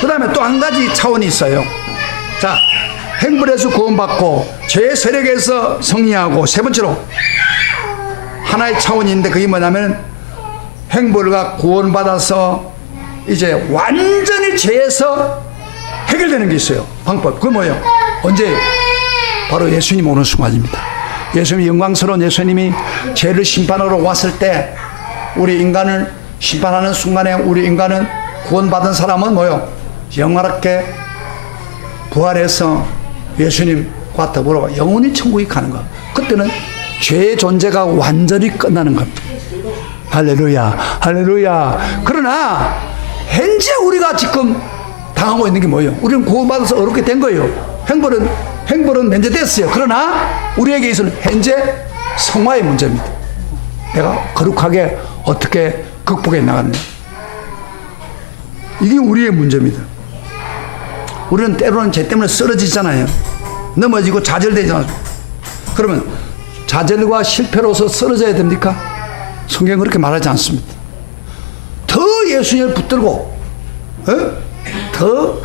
그 다음에 또 한 가지 차원이 있어요. 자, 행벌에서 구원받고 죄의 세력에서 승리하고, 세 번째로 하나의 차원이 있는데 그게 뭐냐면 행벌과 구원받아서 이제 완전히 죄에서 해결되는 게 있어요. 방법. 그건 뭐예요? 언제? 바로 예수님 오는 순간입니다. 예수님, 영광스러운 예수님이 죄를 심판하러 왔을 때 우리 인간을 심판하는 순간에 우리 인간은 구원받은 사람은 뭐요? 영원하게 부활해서 예수님과 더불어 영원히 천국에 가는 것. 그때는 죄의 존재가 완전히 끝나는 겁니다. 할렐루야, 할렐루야. 그러나 현재 우리가 지금 당하고 있는 게 뭐예요? 우리는 구원받아서 어렵게 된 거예요. 행벌은 면제됐어요. 그러나 우리에게 있어서는 현재 성화의 문제입니다. 내가 거룩하게 어떻게 극복해 나가느냐. 이게 우리의 문제입니다. 우리는 때로는 죄 때문에 쓰러지잖아요. 넘어지고 좌절되잖아요. 그러면 좌절과 실패로서 쓰러져야 됩니까? 성경은 그렇게 말하지 않습니다. 더 예수님을 붙들고, 더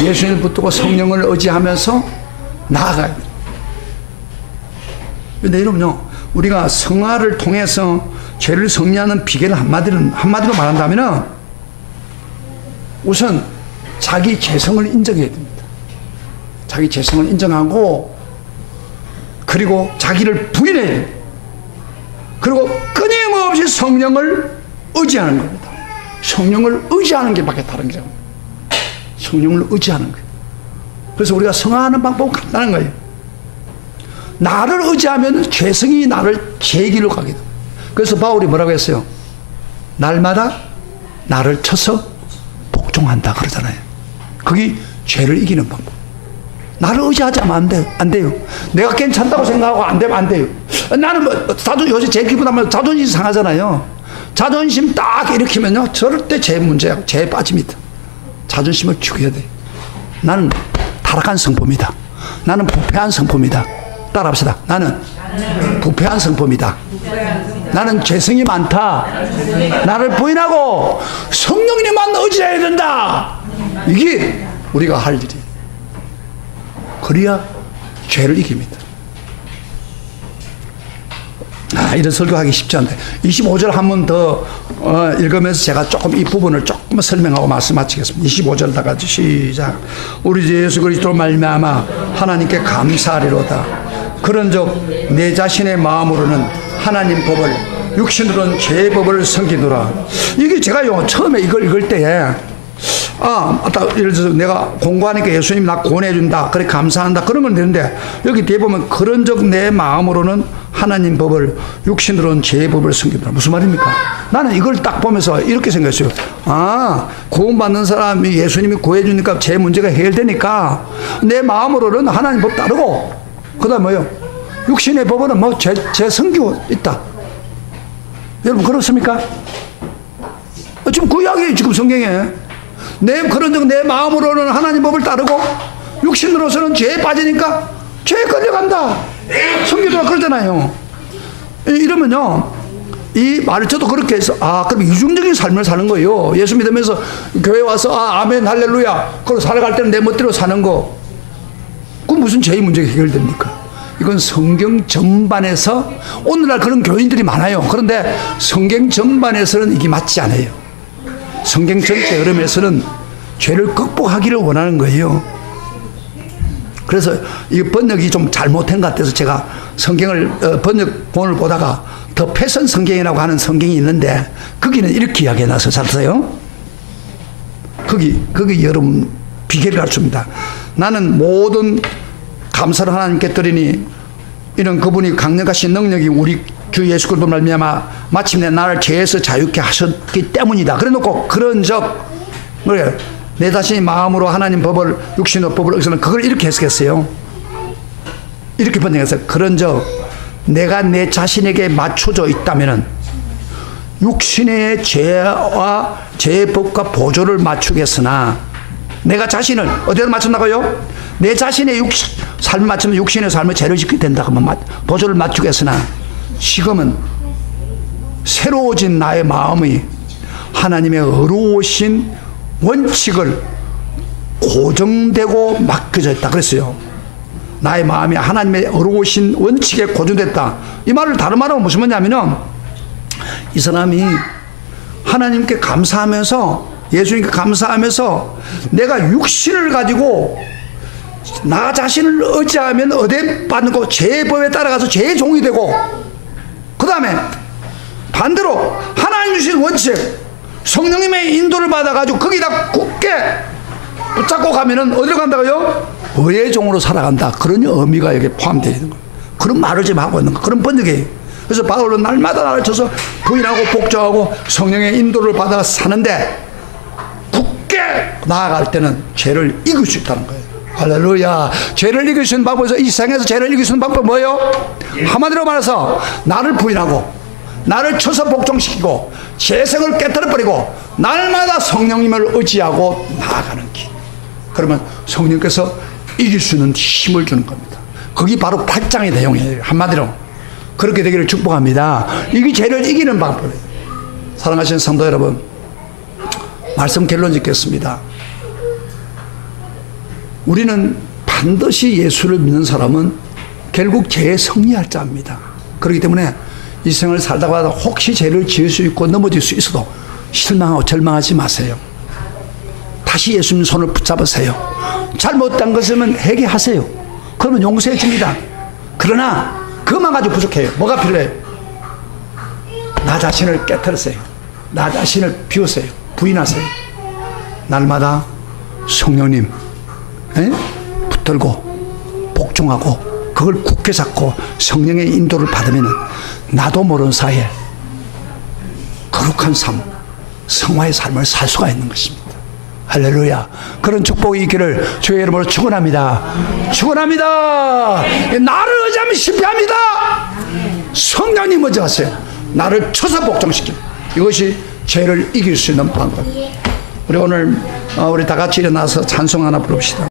예수님을 붙들고 성령을 의지하면서 나아가야 돼요. 근데 여러분요, 우리가 성화를 통해서 죄를 정리하는 비결을 한마디로 말한다면, 우선 자기 죄성을 인정해야 됩니다. 자기 죄성을 인정하고 그리고 자기를 부인해야 돼요. 그리고 끊임없이 성령을 의지하는 겁니다. 성령을 의지하는 게 밖에 다른 게 없습니다. 성령을 의지하는 거예요. 그래서 우리가 성화하는 방법은 간단한 거예요. 나를 의지하면 죄성이 나를 제 길로 가게 됩니다. 그래서 바울이 뭐라고 했어요? 날마다 나를 쳐서 복종한다 그러잖아요. 그게 죄를 이기는 방법. 나를 의지하지 않으면 안 돼요. 내가 괜찮다고 생각하고 안 되면 안 돼요. 나는 요새 제 기분 하면 자존심 상하잖아요. 자존심 딱 일으키면요, 절대 제 문제야. 죄에 빠집니다. 자존심을 죽여야 돼요. 나는 타락한 성품이다. 나는 부패한 성품이다. 따라합시다. 나는 부패한 성품이다. 나는 죄성이 많다. 나를 부인하고 성령님만 의지해야 된다. 이게 우리가 할 일이에요. 그래야 죄를 이깁니다. 이런 설교하기 쉽지 않다. 25절 한 번 더 읽으면서 제가 조금 이 부분을 조금 설명하고 말씀 마치겠습니다. 25절 다 같이 시작. 우리 주 예수 그리스도로 말미암아 하나님께 감사하리로다. 그런즉 내 자신의 마음으로는 하나님 법을, 육신으로는 죄의 법을 섬기노라. 이게 제가요 처음에 이걸 읽을 때에 예를 들어서 내가 공부하니까 예수님이 나 구원해준다, 그래 감사한다, 그런 건 되는데, 여기 뒤에 보면 그런즉 내 마음으로는 하나님 법을, 육신으로는 죄의 법을 섬기노라. 무슨 말입니까? 나는 이걸 딱 보면서 이렇게 생각했어요. 구원받는 사람이 예수님이 구해주니까 제 문제가 해결되니까 내 마음으로는 하나님 법 따르고, 그 다음 뭐요? 육신의 법은 뭐 제 섬기고 있다. 여러분 그렇습니까? 지금 그 이야기예요. 지금 성경에 그런즉 내 마음으로는 하나님 법을 따르고 육신으로서는 죄에 빠지니까 죄에 끌려간다. 성경도 그러잖아요. 이러면요, 이 말을 저도 그렇게 해서 그럼 이중적인 삶을 사는 거예요. 예수 믿으면서 교회 와서 아멘 할렐루야 그리고 살아갈 때는 내 멋대로 사는 거, 그건 무슨 죄의 문제가 해결됩니까? 이건 성경 전반에서, 오늘날 그런 교인들이 많아요. 그런데 성경 전반에서는 이게 맞지 않아요. 성경 전체 흐름에서는 죄를 극복하기를 원하는 거예요. 그래서 이 번역이 좀 잘못된 것 같아서 제가 성경을 번역본을 보다가 더 패선 성경이라고 하는 성경이 있는데 거기는 이렇게 이야기해놔서 잘하세요. 거기 여러분 비결을 가르칩니다. 나는 모든 감사를 하나님께 드리니 이런 그분이 강력하신 능력이 우리 주 예수 그리스도 말미암아 마침내 나를 죄에서 자유케 하셨기 때문이다. 그래놓고 그런즉 내 자신이 마음으로 하나님 법을, 육신의 법을 의지하는, 그걸 이렇게 해석했어요. 이렇게 번역해서 그런즉 내가 내 자신에게 맞춰져 있다면은 육신의 죄와 죄의 법과 보조를 맞추겠으나, 내가 자신을 어디에 맞춘다고요? 내 자신의 삶을 맞추면 육신의 삶을 죄를 짓게 된다 그러면 보조를 맞추겠으나, 지금은 새로워진 나의 마음이 하나님의 의로우신 원칙을 고정되고 맡겨져 있다 그랬어요. 나의 마음이 하나님의 의로우신 원칙에 고정됐다. 이 말을 다른 말로 무슨 말이냐면은, 이 사람이 하나님께 감사하면서, 예수님께 감사하면서 내가 육신을 가지고 나 자신을 의지하면 어디에 빠지고 죄의 법에 따라가서 죄의 종이 되고, 그 다음에 반대로 하나님 주신 원칙, 성령님의 인도를 받아가지고 거기다 굳게 붙잡고 가면은 어디로 간다고요? 의의 종으로 살아간다. 그런 의미가 여기 포함되어 있는 거예요. 그런 말을 지금 하고 있는 거, 그런 번역이에요. 그래서 바울은 날마다 나를 쳐서 부인하고 복종하고 성령의 인도를 받아 사는데, 굳게 나아갈 때는 죄를 이길 수 있다는 거예요. 할렐루야. 죄를 이길 수 있는 방법에서, 이 세상에서 죄를 이길 수 있는 방법은 뭐예요? 한마디로 말해서 나를 부인하고 나를 쳐서 복종시키고 죄성을 깨뜨려버리고 날마다 성령님을 의지하고 나아가는 길. 그러면 성령께서 이길 수 있는 힘을 주는 겁니다. 그게 바로 8장의 내용이에요. 한마디로 그렇게 되기를 축복합니다. 이게 죄를 이기는 방법이에요. 사랑하시는 성도 여러분, 말씀 결론 짓겠습니다. 우리는 반드시 예수를 믿는 사람은 결국 죄에 승리할 자입니다. 그렇기 때문에 이 생을 살다가 혹시 죄를 지을 수 있고 넘어질 수 있어도 실망하고 절망하지 마세요. 다시 예수님 손을 붙잡으세요. 잘못된 것은 회개하세요. 그러면 용서해 줍니다. 그러나 그것만 가지고 부족해요. 뭐가 필요해요? 나 자신을 깨뜨리세요. 나 자신을 비우세요. 부인하세요. 날마다 성령님 붙들고 복종하고 그걸 굳게 잡고 성령의 인도를 받으면 나도 모르는 사이에 거룩한 삶, 성화의 삶을 살 수가 있는 것입니다. 할렐루야. 그런 축복이 있기를 주의 이름으로 축원합니다. 축원합니다. 나를 의지하면 실패합니다. 성령님 먼저 하세요. 나를 쳐서 복종시키고 이것이 죄를 이길 수 있는 방법. 우리 오늘 우리 다 같이 일어나서 찬송 하나 부릅시다.